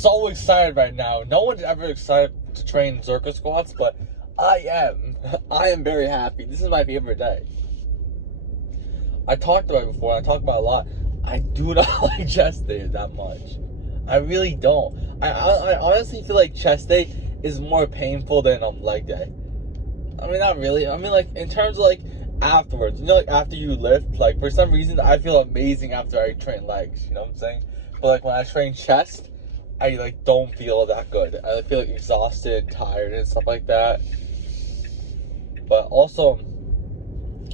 so excited right now. No one's ever excited to train Zerka squats, but I am. I am very happy. This is my favorite day. I talked about it before, and I talked about it a lot. I do not like chest days that much. I really don't. I honestly feel like chest day is more painful than leg day. I mean, not really. I mean, like, in terms of, like, afterwards. You know, like, after you lift, like, for some reason, I feel amazing after I train legs. You know what I'm saying? But, like, when I train chest, I, like, don't feel that good. I feel, like, exhausted, tired, and stuff like that. But also,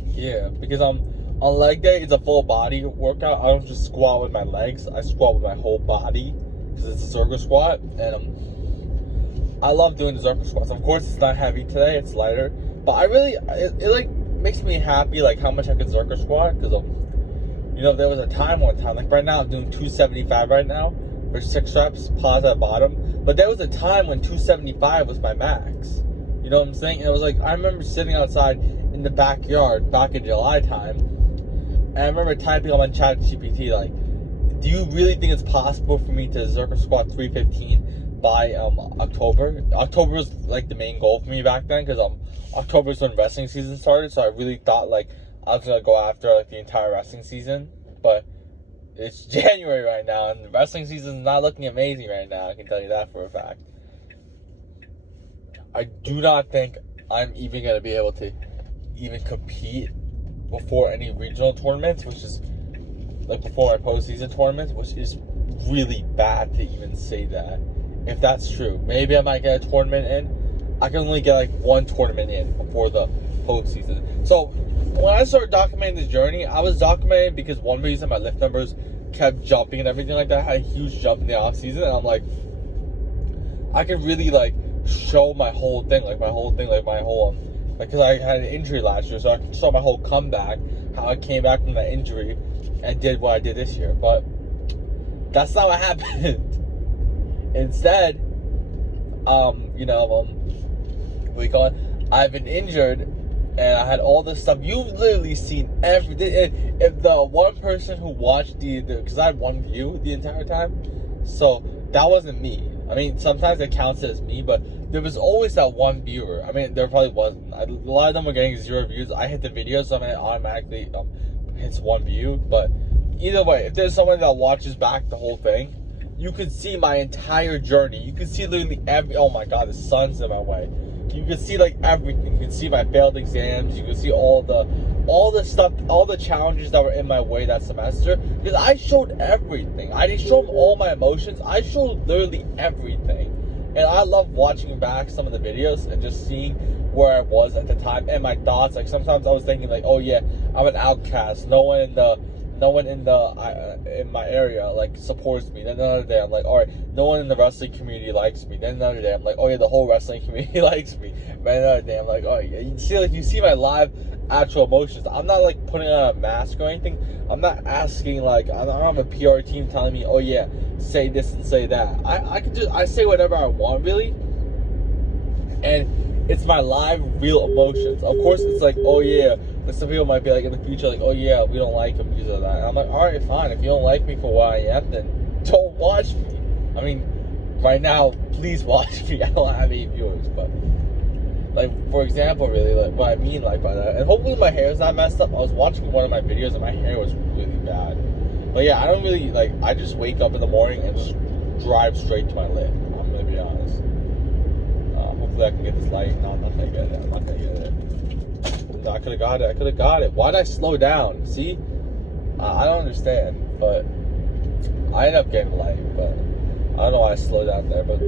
yeah, because on leg day, it's a full body workout. I don't just squat with my legs. I squat with my whole body because it's a Zerka squat. And I love doing the Zerka squats. Of course, it's not heavy today. It's lighter. But I really, it like, makes me happy, like, how much I can Zerka squat. Because, you know, there was a time one time. Like, right now, I'm doing 275 right now for 6 reps, pause at bottom. But there was a time when 275 was my max. You know what I'm saying? And it was like, I remember sitting outside in the backyard back in July time. And I remember typing on my ChatGPT, like, do you really think it's possible for me to Zerka squat 315 by October? October was, like, the main goal for me back then, because October is when wrestling season started, so I really thought, like, I was going to go after, like, the entire wrestling season. But it's January right now, and the wrestling season is not looking amazing right now, I can tell you that for a fact. I do not think I'm even going to be able to even compete before any regional tournaments, which is, like, before my postseason tournaments, which is really bad to even say that. If that's true, maybe I might get a tournament in. I can only get, like, 1 tournament in before the postseason. So when I started documenting the journey, I was documenting because one reason my lift numbers kept jumping and everything like that. I had a huge jump in the off season, and I'm like, I could really, like, show my whole thing, like, because I had an injury last year, so I can show my whole comeback, how I came back from that injury and did what I did this year. But that's not what happened. Instead, we call it, I've been injured, and I had all this stuff. You've literally seen everything. If the one person who watched because I had one view the entire time, so that wasn't me. I mean, sometimes it counts as me, but there was always that one viewer. I mean, there probably wasn't. A lot of them were getting 0 views. I hit the video, so I mean, it automatically hits 1 view. But either way, if there's someone that watches back the whole thing, you could see my entire journey. You could see literally oh my god, the sun's in my way. You could see, like, everything. You could see my failed exams. You could see all the stuff, all the challenges that were in my way that semester. Because I showed everything. I didn't show them all my emotions. I showed literally everything. And I love watching back some of the videos and just seeing where I was at the time and my thoughts. Like, sometimes I was thinking, like, oh yeah, I'm an outcast. No one in my area, like, supports me. Then another day I'm like, all right, no one in the wrestling community likes me. Then another day I'm like, oh yeah, the whole wrestling community likes me. Then another day I'm like, oh yeah, you see my live actual emotions. I'm not, like, putting on a mask or anything. I'm not asking, like, I don't have a PR team telling me, oh yeah, say this and say that. I say whatever I want, really. And it's my live, real emotions. Of course, it's like, oh yeah, but some people might be like in the future, like, oh yeah, we don't like him because of that. And I'm like, all right, fine. If you don't like me for what I am, then don't watch me. I mean, right now, please watch me. I don't have 8 viewers, but, like, for example, really, like, what I mean, like, by that, and hopefully my hair is not messed up. I was watching one of my videos and my hair was really bad. But yeah, I don't really, like, I just wake up in the morning and just drive straight to my lift. I'm gonna be honest. Hopefully I can get this light. No, I'm not gonna get it. I'm not gonna get it. No, I could've got it. Why'd I slow down? See? I don't understand, but I ended up getting the light, but I don't know why I slowed down there, but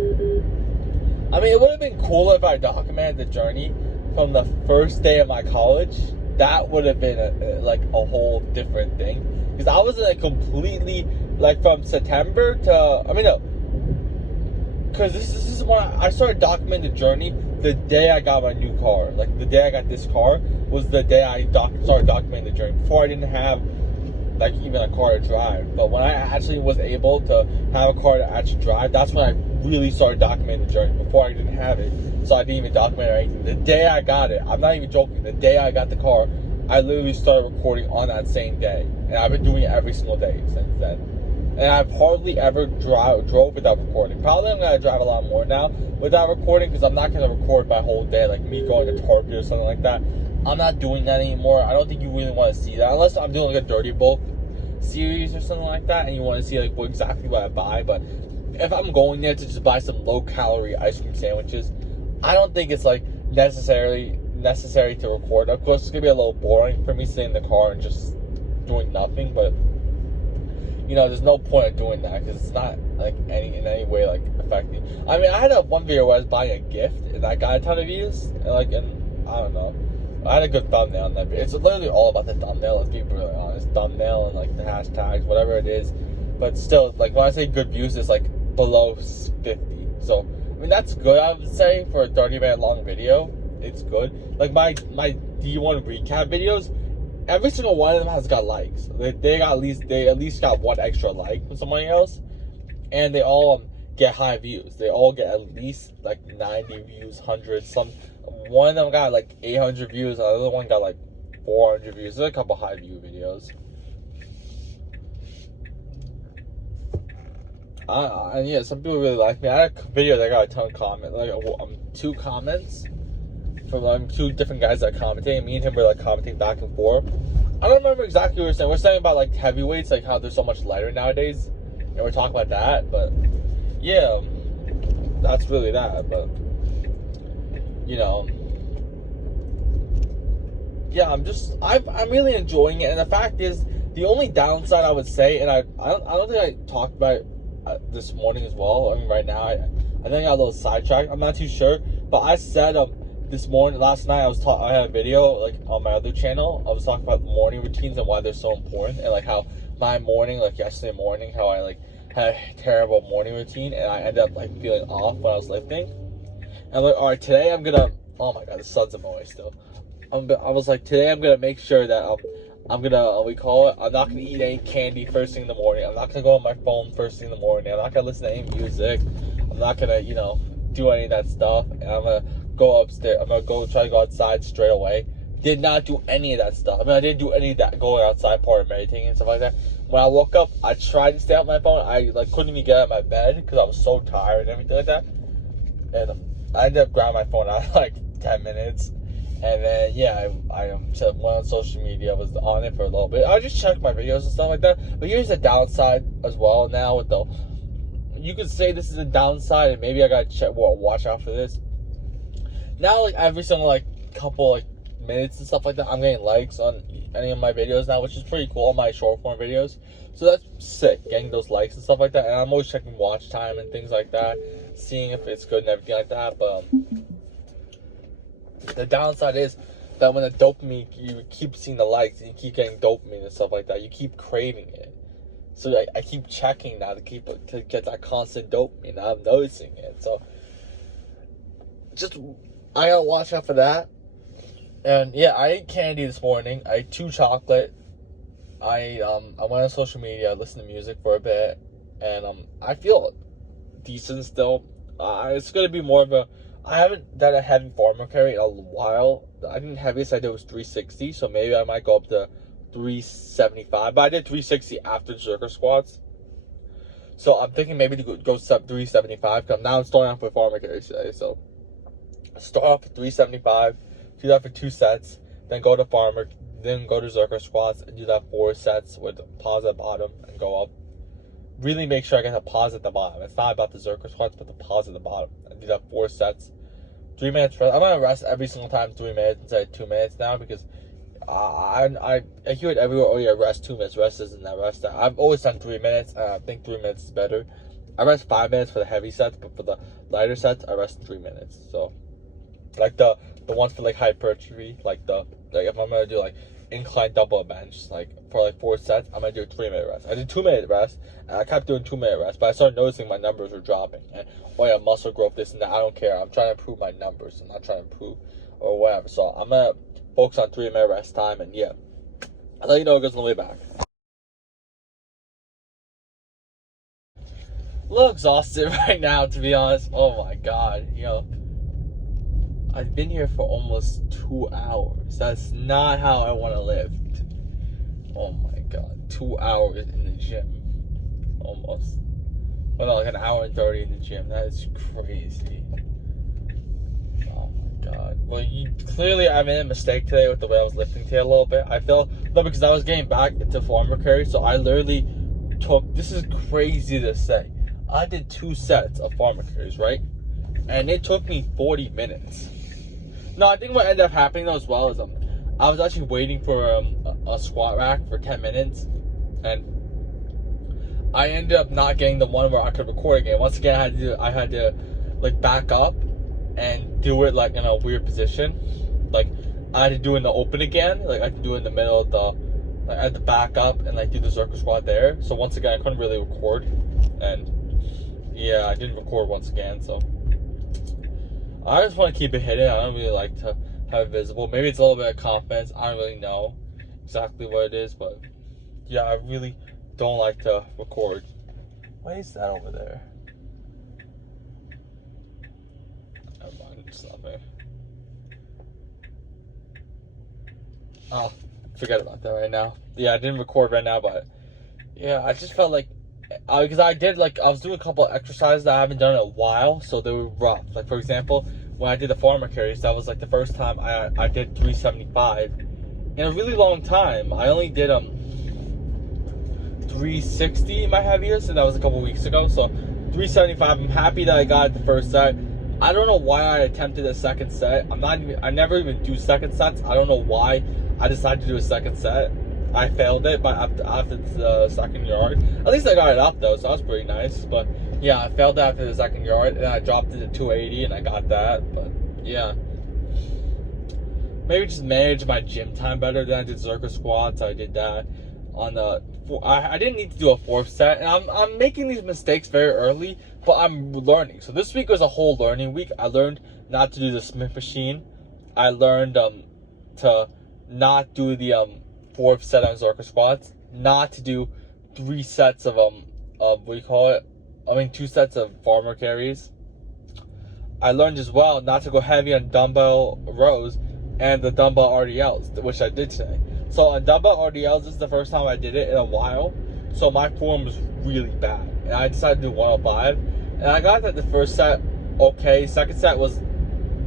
I mean, it would have been cooler if I documented the journey from the first day of my college. That would have been a whole different thing, because I was in a completely, like, from September to, I mean, no, because this is when I started documenting the journey the day I got my new car. Like, the day I got this car was the day I started documenting the journey. Before, I didn't have, like, even a car to drive. But when I actually was able to have a car to actually drive, that's when I really started documenting the journey. Before, I didn't have it, so I didn't even document anything. The day I got it, I'm not even joking, the day I got the car, I literally started recording on that same day. And I've been doing it every single day since then. and I've hardly ever drove without recording. Probably I'm gonna drive a lot more now without recording, because I'm not gonna record my whole day, like me going to Target or something like that. I'm not doing that anymore. I don't think you really want to see that, unless I'm doing like a Dirty Bulk series or something like that, and you want to see like exactly what I buy. But if I'm going there to just buy some low-calorie ice cream sandwiches, I don't think it's like necessary to record. Of course, it's gonna be a little boring for me sitting in the car and just doing nothing, but you know, there's no point of doing that, because it's not like in any way like affecting. I mean, I had one video where I was buying a gift and that got a ton of views, and I don't know, I had a good thumbnail on that video. It's literally all about the thumbnail, let's be really honest. Thumbnail and like the hashtags, whatever it is. But still, like when I say good views, it's like below 50. So I mean, that's good, I would say, for a 30-minute long video. It's good. Like my D1 recap videos, every single one of them has got likes. They at least got one extra like from somebody else, and they all get high views. They all get at least like 90 views, 100. One of them got like 800 views. The other one got like 400 views. There's a couple high view videos. And yeah, some people really like me. I had a video that got a ton of comments, like 2 comments from like 2 different guys that commented. Me and him were like commenting back and forth. I don't remember exactly what we were saying. We're saying about like heavyweights, like how they're so much lighter nowadays, and we're talking about that. But yeah, that's really that. But you know, yeah, I'm really enjoying it. And the fact is, the only downside I would say, and I don't think I talked about it this morning as well. I mean, right now, I think I got a little sidetracked. I'm not too sure, but I said last night I had a video like on my other channel. I was talking about morning routines and why they're so important, and like how my morning, like yesterday morning, how I like had a terrible morning routine, and I ended up like feeling off when I was lifting. And I'm like, all right, today I'm gonna, oh my god, the sun's in my way still. I was like, today I'm gonna make sure that I'm gonna, I'm not gonna eat any candy first thing in the morning. I'm not gonna go on my phone first thing in the morning. I'm not gonna listen to any music. I'm not gonna, do any of that stuff. And I'm gonna go upstairs. I'm gonna try to go outside straight away. Did not do any of that stuff. I mean, I didn't do any of that going outside part of meditating and stuff like that. When I woke up, I tried to stay off my phone. I like couldn't even get out of my bed because I was so tired and everything like that. And I ended up grabbing my phone out like 10 minutes. And then, yeah, I went on social media, was on it for a little bit. I just checked my videos and stuff like that. But here's the downside as well now with you could say this is a downside, and maybe I gotta watch out for this. Now, like, every single, like, couple, like, minutes and stuff like that, I'm getting likes on any of my videos now, which is pretty cool, on my short form videos. So that's sick, getting those likes and stuff like that. And I'm always checking watch time and things like that, seeing if it's good and everything like that. But, the downside is that when the dopamine, you keep seeing the likes, and you keep getting dopamine and stuff like that, you keep craving it. So I keep checking now to get that constant dopamine. I'm noticing it. So I gotta watch out for that. And yeah, I ate candy this morning. I ate 2 chocolate. I went on social media. I listened to music for a bit, and I feel decent still. It's gonna be more of a. I haven't done a heavy farmer carry in a while. I think the heaviest I did was 360, so maybe I might go up to 375. But I did 360 after Zerker squats. So I'm thinking maybe to go 375, because now I'm starting off with farmer carries today. So start off with 375, do that for 2 sets, then go to farmer, then go to Zerker squats and do that 4 sets with pause at bottom and go up. Really make sure I get a pause at the bottom. It's not about the Zerker squats, but the pause at the bottom. And do that 4 sets. 3 minutes rest. I'm gonna rest every single time 3 minutes instead of 2 minutes now, because I hear it everywhere. Oh yeah, rest 2 minutes. Rest isn't that rest. I've always done 3 minutes, and I think 3 minutes is better. I rest 5 minutes for the heavy sets, but for the lighter sets, I rest 3 minutes. So, like the ones for like hypertrophy, like if I'm gonna do like incline double bench, like for like 4 sets, I'm gonna do a 3-minute rest. I did 2-minute rest, and I kept doing 2-minute rest, but I started noticing my numbers were dropping. And oh yeah, muscle growth, this and that. I don't care. I'm trying to improve my numbers. I'm not trying to improve or whatever. So I'm gonna focus on 3-minute rest time, and yeah, I'll let you know it goes on the way back. A little exhausted right now, to be honest. Oh my god, I've been here for almost 2 hours. That's not how I want to live. Oh my god, 2 hours in the gym. almost. Well, no, like an hour and 30 in the gym. That is crazy. Oh my god. Well, clearly I made a mistake today with the way I was lifting today a little bit. I felt, no, because I was getting back into farmer carry, so I literally took, this is crazy to say, I did 2 sets of farmer carries, right? And it took me 40 minutes. No, I think what ended up happening though as well is I was actually waiting for a squat rack for 10 minutes, and I ended up not getting the one where I could record again. Once again, I had to like back up and do it like in a weird position. Like I had to do it in the open again. Like I had to do it in the middle of the, like I had to back up and like do the circle squat there. So once again, I couldn't really record, and yeah, I didn't record once again. So I just want to keep it hidden. I don't really like to have it visible. Maybe it's a little bit of confidence. I don't really know exactly what it is, but yeah, I really don't like to record. What is that over there? Never mind, it's nothing. Oh, forget about that right now. Yeah, I didn't record right now, but yeah, I just felt like, because I was doing a couple of exercises that I haven't done in a while, so they were rough. Like for example, when I did the farmer carries, that was like the first time I did 375 in a really long time. I only did 360 in my heaviest, and that was a couple weeks ago. So 375, I'm happy that I got the first set. I don't know why I attempted a second set. I never even do second sets. I don't know why I decided to do a second set. I failed it, but after the second yard. At least I got it up though, so that was pretty nice. But yeah, I failed after the second yard, and I dropped it to 280, and I got that. But yeah, maybe just manage my gym time better. Then I did Zercher squats. I did that on the. I didn't need to do a 4th set, and I'm making these mistakes very early, but I'm learning. So this week was a whole learning week. I learned not to do the Smith machine. I learned to not do the 4th set on Zercher squats, not to do 3 sets of what do you call it? 2 sets of farmer carries. I learned as well not to go heavy on dumbbell rows and the dumbbell RDLs, which I did today. So on dumbbell RDLs, this is the first time I did it in a while, so my form was really bad, and I decided to do 105, and I got that the first set okay. Second set was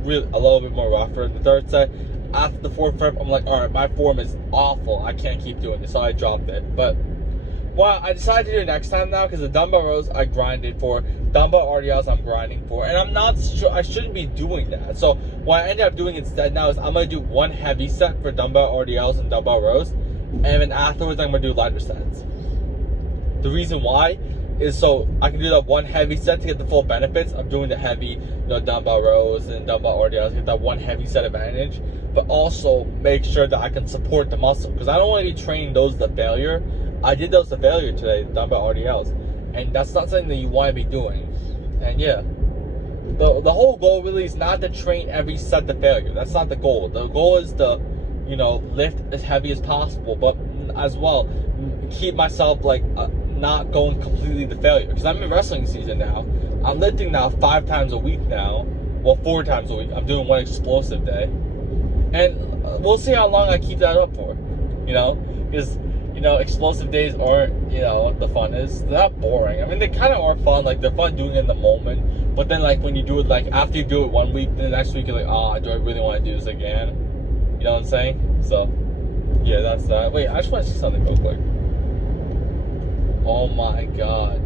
really a little bit more rougher. The third set, after the 4th rep, I'm like, all right, my form is awful. I can't keep doing this, so I dropped it. But well, I decided to do it next time now, because the dumbbell rows I grinded for, dumbbell RDLs I'm grinding for, and I'm not sure, I shouldn't be doing that. So what I ended up doing instead now is I'm going to do 1 heavy set for dumbbell RDLs and dumbbell rows, and then afterwards I'm going to do lighter sets. The reason why is so I can do that 1 heavy set to get the full benefits of doing the heavy, dumbbell rows and dumbbell RDLs, get that 1 heavy set advantage, but also make sure that I can support the muscle, because I don't want to be training those to failure. I did those to failure today, dumbbell RDLs, and that's not something that you want to be doing. And yeah, the whole goal really is not to train every set to failure. That's not the goal. The goal is to, lift as heavy as possible, but as well keep myself not going completely to failure. Because I'm in wrestling season now. I'm lifting now 5 times a week now. Well, 4 times a week. I'm doing 1 explosive day, and we'll see how long I keep that up for. Because explosive days aren't, the funnest. They're not boring. I mean, they kind of are fun. Like, they're fun doing it in the moment. But then, when you do it, after you do it 1 week, then the next week you're like, oh, do I really want to do this again? You know what I'm saying? So, yeah, that's that. Wait, I just want to see something real quick. Oh my god.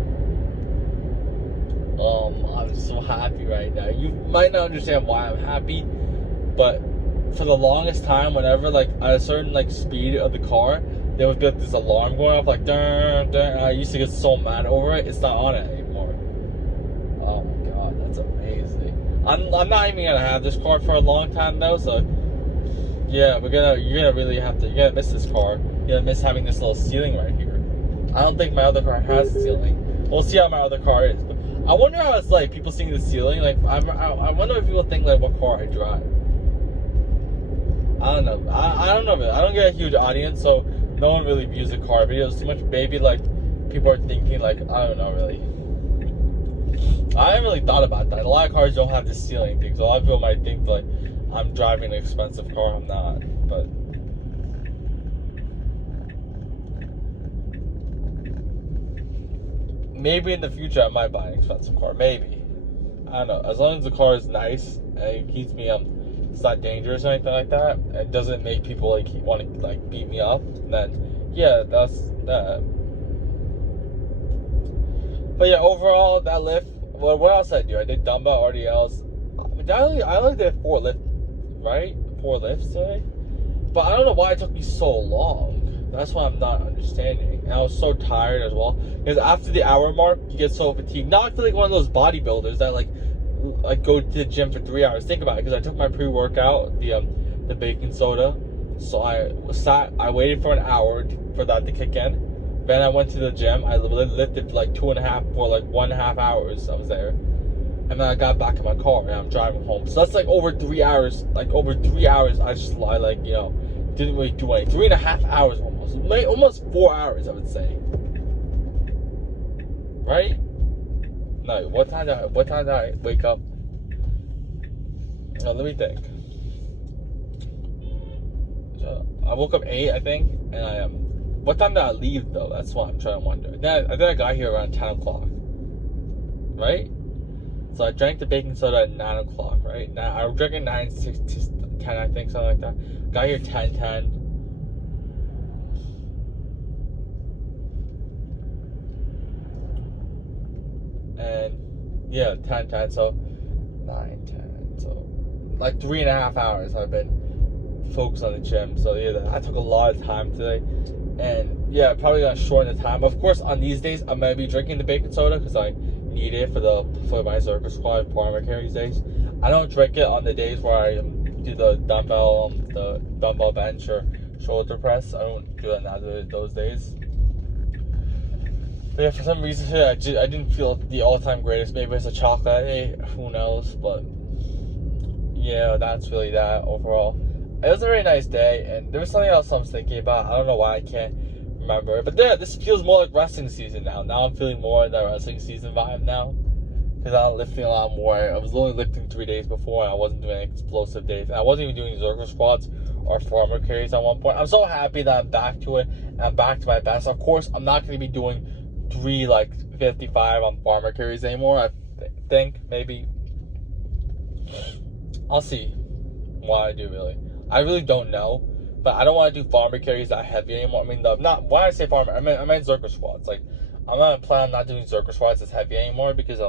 I'm so happy right now. You might not understand why I'm happy, but for the longest time, whenever, at a certain, speed of the car, there would be this alarm going off, dun, dun, and I used to get so mad over it. It's not on it anymore. Oh my god, that's amazing. I'm not even gonna have this car for a long time though, so yeah, you're gonna miss this car. You're gonna miss having this little ceiling right here. I don't think my other car has a ceiling. We'll see how my other car is, but I wonder how it's like, people seeing the ceiling. I wonder if people think what car I drive. I don't know. I don't know. I don't get a huge audience, so no one really views the car videos too much. Maybe people are thinking I don't know really. I haven't really thought about that. A lot of cars don't have the ceiling thing, so a lot of people might think I'm driving an expensive car. I'm not, but. maybe in the future I might buy an expensive car. Maybe. I don't know. As long as the car is nice and it keeps me it's not dangerous or anything like that. It doesn't make people like want to like beat me up. Then yeah, that's that. But yeah, overall that lift. Well, what else I do? I did dumbbell RDLs. I only did 4 lifts, right? 4 lifts today. But I don't know why it took me so long. That's what I'm not understanding. And I was so tired as well. Because after the hour mark, you get so fatigued. Not I feel like one of those bodybuilders that like go to the gym for 3 hours. Think about it. Because I took my pre-workout, the baking soda. So I waited for an hour for that to kick in. Then I went to the gym. I lifted for like 2.5 or like 1.5 hours. I was there. And then I got back in my car and I'm driving home. So that's like over 3 hours. Like over 3 hours, I didn't really do anything. 3.5 hours almost 4 hours, I would say. Right? No, what time did I wake up? Let me think. I woke up 8, I think, and what time did I leave though? That's what I'm trying to wonder. I think I got here around 10 o'clock. Right? So I drank the baking soda at 9 o'clock, right? Now I was drinking 9, 6, 10, I think, something like that. Got here 10. And yeah, 10, so 9, 10. So like 3.5 hours I've been focused on the gym. So yeah, that took a lot of time today. And yeah, probably gonna shorten the time. Of course, on these days, I'm gonna be drinking the baking soda because I need it for my circus squad farmer carries days. I don't drink it on the days where I do the dumbbell bench or shoulder press. I don't do it on those days. But yeah, for some reason today, I didn't feel the all-time greatest. Maybe it's a chocolate I ate. Who knows? But yeah, that's really that overall. It was a very nice day, and there was something else I was thinking about. I don't know why I can't remember it. But yeah, this feels more like wrestling season now. Now I'm feeling more of that wrestling season vibe now. Because I'm lifting a lot more. I was only lifting 3 days before, and I wasn't doing explosive days. And I wasn't even doing Zerker squats or farmer carries at one point. I'm so happy that I'm back to it, and I'm back to my best. Of course, I'm not going to be doing 55 on farmer carries anymore. I think, maybe. I'll see what I do, really. I really don't know, but I don't want to do farmer carries that heavy anymore. I mean, not when I say farmer, I meant Zerker squats. Like, I'm gonna plan on not doing Zerker squats as heavy anymore because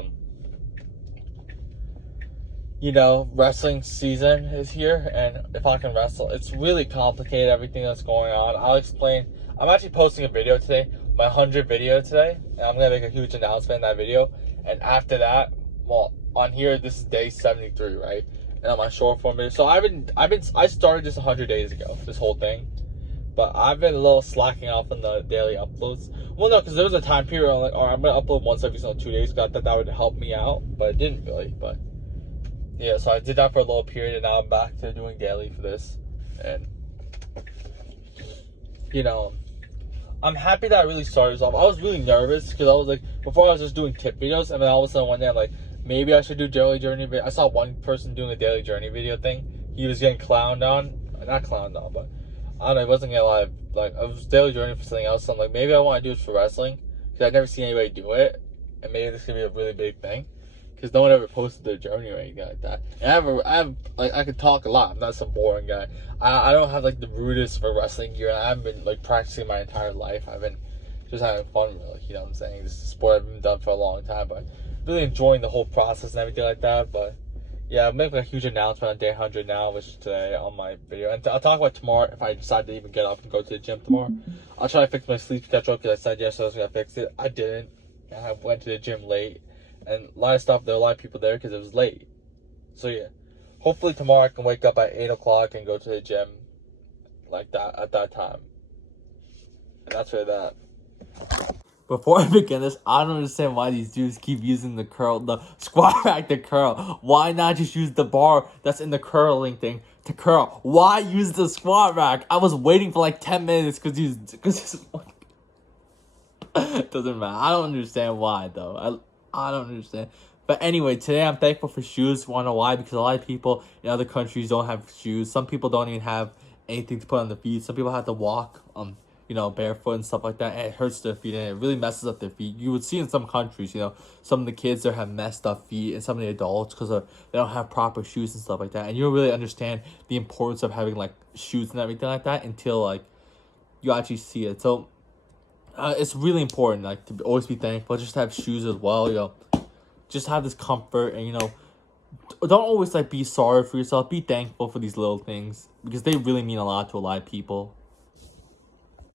wrestling season is here, and if I can wrestle, it's really complicated. Everything that's going on, I'll explain. I'm actually posting a video today, my 100th video today, and I'm gonna make a huge announcement in that video. And after that, well, on here, this is day 73, right? And on my short form video. So I started this 100 days ago, this whole thing. But I've been a little slacking off on the daily uploads. Well, no, because there was a time period where I'm like, I'm going to upload once every single 2 days. Because I thought that would help me out. But it didn't really. But yeah, so I did that for a little period. And now I'm back to doing daily for this. And, I'm happy that I really started this off. I was really nervous. Because I was like, before I was just doing tip videos. And then all of a sudden one day I'm like, maybe I should do daily journey video. I saw one person doing a daily journey video thing. He was getting clowned on. Not clowned on, but I don't know. He wasn't getting a lot of, like, I was daily journey for something else. So I'm like, maybe I want to do this for wrestling. Because I've never seen anybody do it. And maybe this could be a really big thing. Because no one ever posted their journey or anything like that. And I could talk a lot. I'm not some boring guy. I don't have, like, the rudest for wrestling gear. And I haven't been, like, practicing my entire life. I've been just having fun, really. You know what I'm saying? This is a sport I've been done for a long time. But really enjoying the whole process and everything like that. But yeah, I'm making a huge announcement on day 100 now, which is today on my video. And I'll talk about tomorrow if I decide to even get up and go to the gym tomorrow. I'll try to fix my sleep schedule because I said yesterday I was going to fix it. I didn't. I went to the gym late. And a lot of stuff, there were a lot of people there because it was late. So yeah, hopefully tomorrow I can wake up at 8 o'clock and go to the gym like that at that time. And that's really that. Before I begin this, I don't understand why these dudes keep using the squat rack to curl. Why not just use the bar that's in the curling thing to curl? Why use the squat rack? I was waiting for like 10 minutes because it doesn't matter. I don't understand why though. I don't understand. But anyway, today I'm thankful for shoes. Wanna know why? Because a lot of people in other countries don't have shoes. Some people don't even have anything to put on their feet. Some people have to walk barefoot and stuff like that, and it hurts their feet and it really messes up their feet. You would see in some countries, some of the kids there have messed up feet, and some of the adults because they don't have proper shoes and stuff like that. And you don't really understand the importance of having like shoes and everything like that until like you actually see it. So it's really important like to always be thankful, just to have shoes as well. Just have this comfort, and don't always like be sorry for yourself. Be thankful for these little things because they really mean a lot to a lot of people.